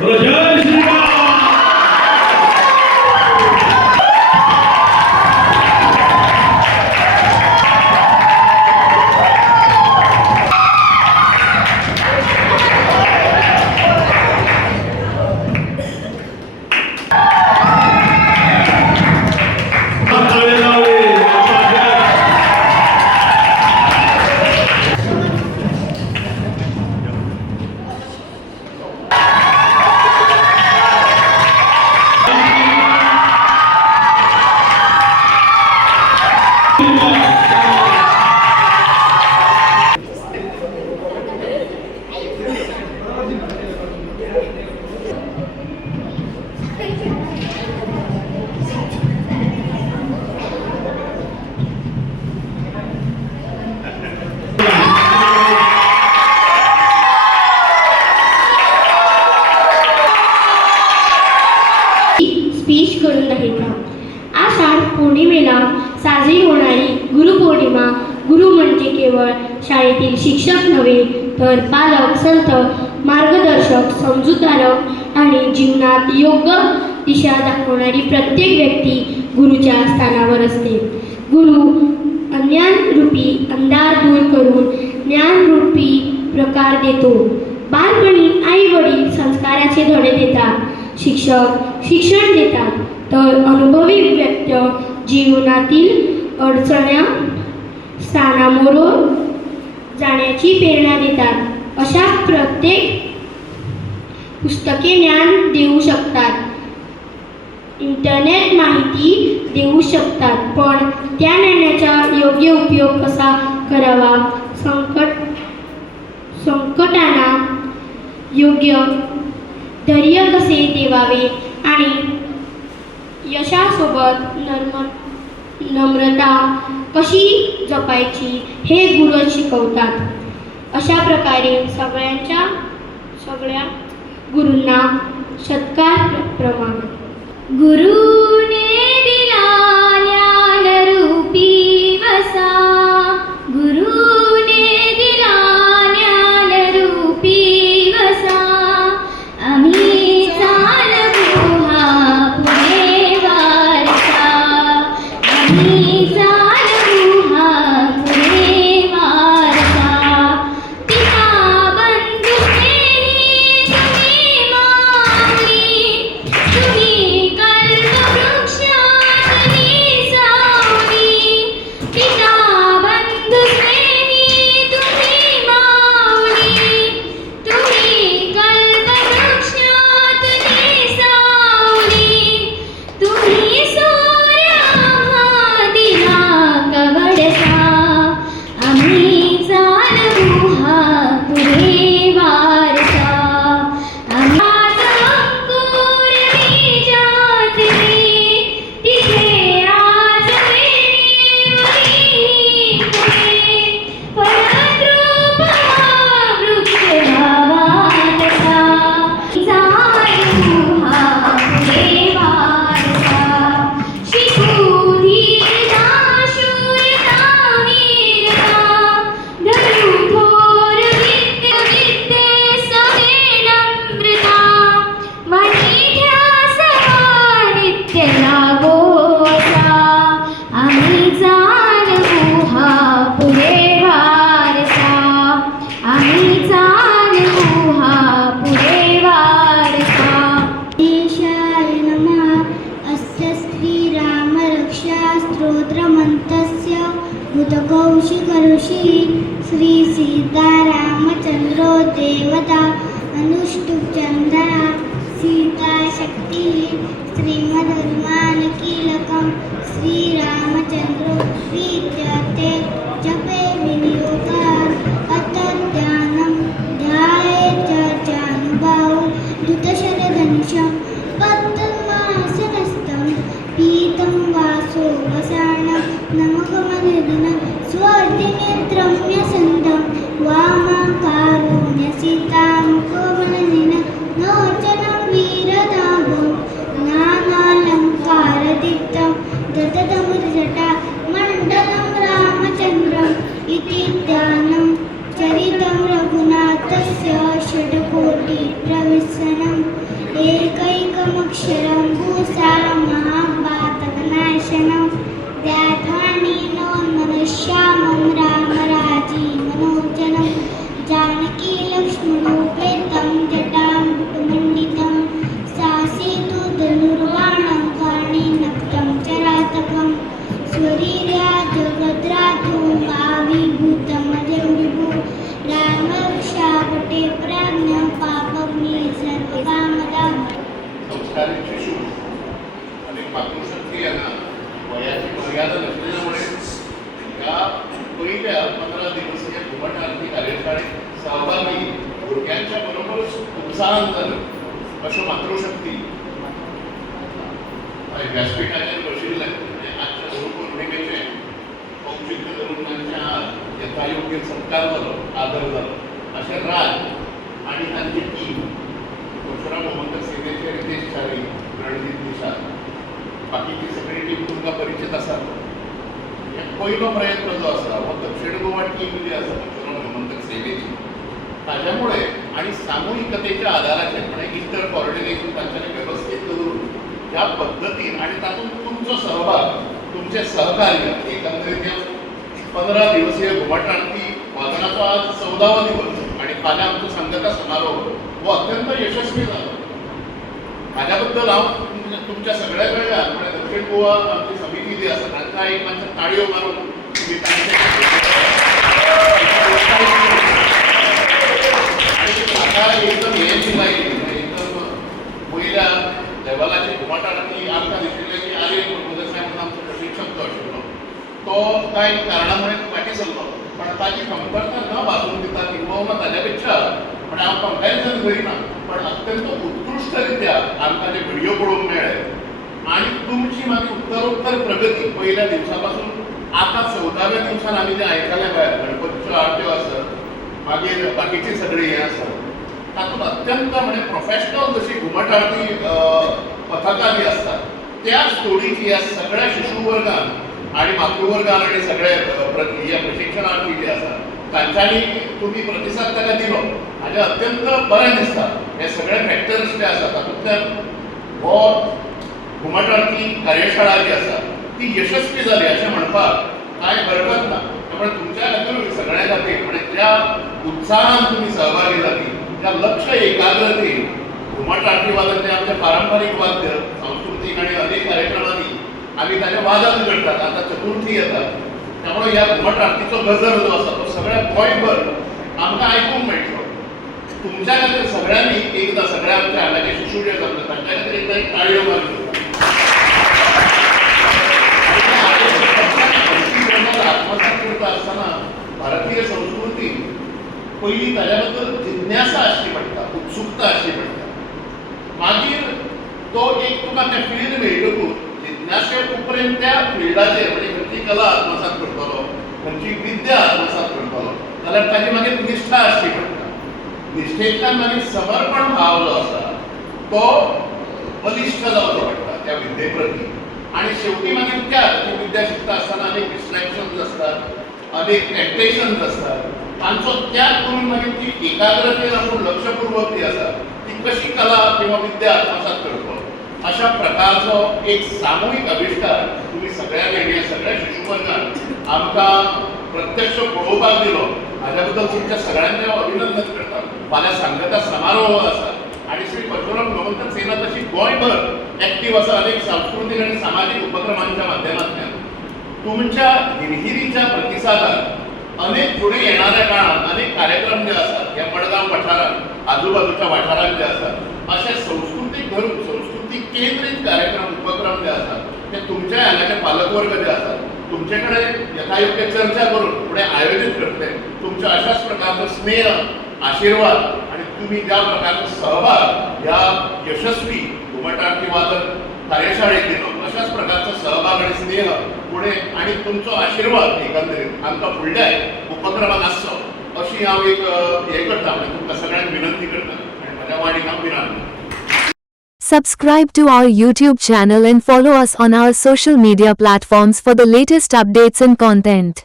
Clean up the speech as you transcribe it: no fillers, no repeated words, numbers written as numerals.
बोलो जय श्री राम। स्पीच करून नाही का? आषाढ पौर्णिमेला साजरी होणारी गुरुपौर्णिमा, गुरु म्हणजे केवळ शाळेतील शिक्षक नव्हे तर पालक, संत, मार्गदर्शक, समजूतदारक आणि जीवनात योग्य दिशा दाखवणारी प्रत्येक व्यक्ती गुरुच्या स्थानावर असते. गुरु अज्ञानरूपी अंधार दूर करून ज्ञानरूपी प्रकाश देतो. बालपणी आई वडील संस्काराचे धडे देतात, शिक्षक शिक्षण देतात, तर अनुभवी व्यक्ती जीवनातील अडचण्या सामोरं जाण्याची प्रेरणा देतात. अशा प्रत्येक पुस्तके ज्ञान देऊ शकतात, इंटरनेट माहिती देऊ शकतात, पण त्या ज्ञानाचा योग्य उपयोग कसा करावा, संकटांना योग्य धैर्य कसे देवावे आणि यशासोबत नम्रता कशी जपायची हे गुरु शिकवतात. अशा प्रकारे सगळ्या गुरूंना सत्कार प्रमाण. गुरुने दिला ज्ञानरूपी वसा, गुरुने दिला ज्ञानरूपी वसा, आम्ही चालवू हा पुढे वारसा, आम्ही चालवू हा पुढे वारसा. पिता बंधू स्नेही तुम्ही माऊली, तुम्ही कल्पवृक्षातली सावली. पिता बंधू स्नेही तुम्ही माऊली, तुम्ही कल्पवृक्षातली सावली. तुम्ही सूर्य आम्हा दिला कवडसा, आम्ही चालवू हा पुढे वारसा. आम्ही अंकुर बीजात तिथे आज वेणी पुढे फळद्रूप हा वृक्ष व्हावा तसा. चालू हा पुढे वारसा, शिकू धीरता शूरता वीरता, धरू थोर विद्ये सवे नम्रता. वाणी ध्यास हा नित्य लागो असा, आम्ही चालवू हा पुढे वारसा, आम्ही चालवू हा पुढे वारसा. ईशाय नमः. अस्य श्रीराम रक्षा स्तोत्रमन्तस्य भूतकौशिक ऋषि श्री सीतारामचन्द्रो देवता अनुष्टुप् चन्दना सीता शक्ति श्रीमद्हनुमान कीलकं श्रीरामचन्द्रो प्रीत्यर्थे जपे विनियोगात् अतध्यानं ध्यायेत् चर्चानुभावो धृतशरधनुषं पद्ममासनस्थं पीतं वासो वसानं नमकमनिर्दिनं स्वर्तिनेत्रं न्यसन्तं वामकारुण्यसीतां कोमलनिनं नोचनं वीरदाभं नानालङ्कारदीप्तं दततमुर्जटा मण्डलं रामचन्द्रम् इति ध्यानं चरितं रघुनाथस्य षट्कोटिप्रविशनं अशो मातृशक्ती व्यासपीठाचेर बशिल्ले आनी आजच्या गुरुपौर्णिमेचे औचित्य धरून तांच्या यथायोग्य सत्कार जालो, आदर जालो. अशें राज आनी तांची टीम परशुराम गोमंतक सेनेचे रितेश च्यारी, रणजीत निशाद, बाकीची सगळी टीम तुमकां परिचीत आसा. पयलो प्रयत्न जो आसा हो दक्षिण गोवा टीम जी आसा परशुराम गोमंतक सेनेची ताज्यामुळे आणि सामूहिकतेच्या आधाराचेर म्हणजे इंटर कॉर्डिनेशन तांच्यानी व्यवस्थीत करून ह्या पद्धतीन आणि तातूंत तुमचो सहभाग, तुमचे सहकार्य, एकंदरीत 15 दिवसीय घुमट आरती वादनाचो आज 14वा दिवस आणि फाल्यां आमचो सांगता समारोह हो अत्यंत यशस्वी जालो. हाज्या बद्दल हांव तुमच्या सगळ्या कडल्यान म्हणजे दक्षिण गोवा आमची समिती जी आसा तांकां एक मातशें ताळयो मारून तुमी तांचे म्हाका एकदम हें दिलाय एकदम वयल्या लेवलाची घुमट आरती आमकां दिशिल्लें की आर्य प्रभुदेसाय म्हणून आमचो प्रशिक्षक जो आशिल्लो तो कांय कारणामुळे फाटीं सरलो. पण ताची कमतरता न भासून दिता किंवा ताज्या पेक्षा म्हणजे हांव कंपॅरिजन करिना पण अत्यंत उत्कृश्टरित्या आमकां जे व्हिडिओ पळोवंक मेळ्ळे आणि तुमची मागीर उत्तरोत्तर प्रगती पहिल्या दिवसा पासून आता 14व्या दिवसान आमी जे आयकले भायर गणपतीच्यो आरत्यो आसत, मागीर बाकीची सगळी हें आसत, तातूंत अत्यंत म्हणजे प्रोफेशनल जशी घुमट आरती पथकां जी आसतात त्या स्टोरीची ह्या सगळ्या शिशु वर्गान आणि मातृवर्गान आणि सगळे प्रशिक्षणार्थी जे आसात तांच्यांनी तुम्ही प्रतिसाद ताका दिलो हाजें अत्यंत बरें दिसता. हे सगळे फॅक्टर्स जे आसात तातूंतल्यान हो घुमट आरती कार्यशाळा जी आसा ती यशस्वी जाली अशें म्हणपाक कांय हरकत ना. त्यामुळे तुमच्या खातीर सगळ्यां खातीर म्हणजे ज्या उत्साहान तुमी सहभागी जाली, त्या लक्ष एकाग्रतेन घुमट आरती वादन जे आमचे पारंपारीक वाद्य सांस्कृतीक आणि अनेक कार्यक्रमांनी आमी ताचें वादन करतात. आता चतुर्थी येता त्यामुळे ह्या घुमट आरतीचो गजर जो आसा तो सगळ्या गोंयभर आमकां आयकूंक मेळटलो. तुमच्या खातीर सगळ्यांनी एकदां सगळ्या आमच्या हांगाचे शिशू जे आसात तांच्या खातीर एकदां एक ताळयो मारून आत्मसात करता आसतना भारतीय संस्कृती पयली ताज्या बद्दल जिज्ञासा आसची पडटा, उत्सुकता आसची पडटा. मागीर तो एक तुका तें फील्ड मेळटकूच जिज्ञासे उपरांत त्या फिल्डाचेर म्हणजे खंयची कला आत्मसात करतलो, खंयची विद्या आत्मसात करतलो जाल्यार ताची मागीर निश्ठा आसची पडटा. निश्ठेंतल्यान मागीर समर्पण भाव जो आसा तो बलिश्ठ जावचो पडटा त्या विद्ये प्रती. आणि शेवटी मागीर त्या ती विद्या शिकता आसतना अनेक डिस्ट्रॅक्शन्स आसतात, अनेक टेम्पटेशन्स आसतात, तांचो त्याग करून मागीर ती एकाग्रतेन आपूण लक्षपूर्वक जी आसा ती कशी कला किंवा विद्या आत्मसात करतलो अशा प्रकारचो एक सामूहिक आविष्कार तुम्ही सगळ्यांनी सगळ्या शिशुवर्गान आमकां प्रत्यक्ष पळोवपाक दिलो हाज्या बद्दल तुमच्या सगळ्यांचें हांव अभिनंदन करता. फाल्यां सांगता समारोह आसा आणि श्री परशुराम गोमंतक सेना तशी गोंयभर ऍक्टिव्ह आसा अनेक सांस्कृतिक आणि सामाजिक उपक्रमांच्या माध्यमांतल्यान. तुमच्या हिरहिरीच्या प्रतिसादान अनेक फुडें येणाऱ्या काळात अनेक कार्यक्रम जे आसात ह्या मडगांव वाठारांत आजूबाजूच्या वाठारांत जे आसात अशे संस्कृतीक धरून संस्कृतीक केंद्रीत कार्यक्रम उपक्रम जे आसात ते तुमच्या हांगाचे पालकवर्ग जे आसात तुमचे कडेन यथायोग्य चर्चा करून फुडें आयोजीत करतले. तुमच्या अशाच प्रकारचो स्नेह, आशीर्वाद आणि तुम्ही ज्या प्रकारचा सहभाग ह्या यशस्वी घुमट आरती वादन कार्यशाळेत दिलो अशाच प्रकारचा सहभाग आणि स्नेह पुढे आणि तुमचो आशीर्वाद एकंदरीत आमकां फुडल्या उपक्रमाक आसचो अशी हांव एक हें करता म्हणजे तुमकां सगळ्यांक विनंती करता आनी म्हज्या वाणीक हांव विराम. Subscribe to our YouTube channel and follow us on our social media platforms for the latest updates and content.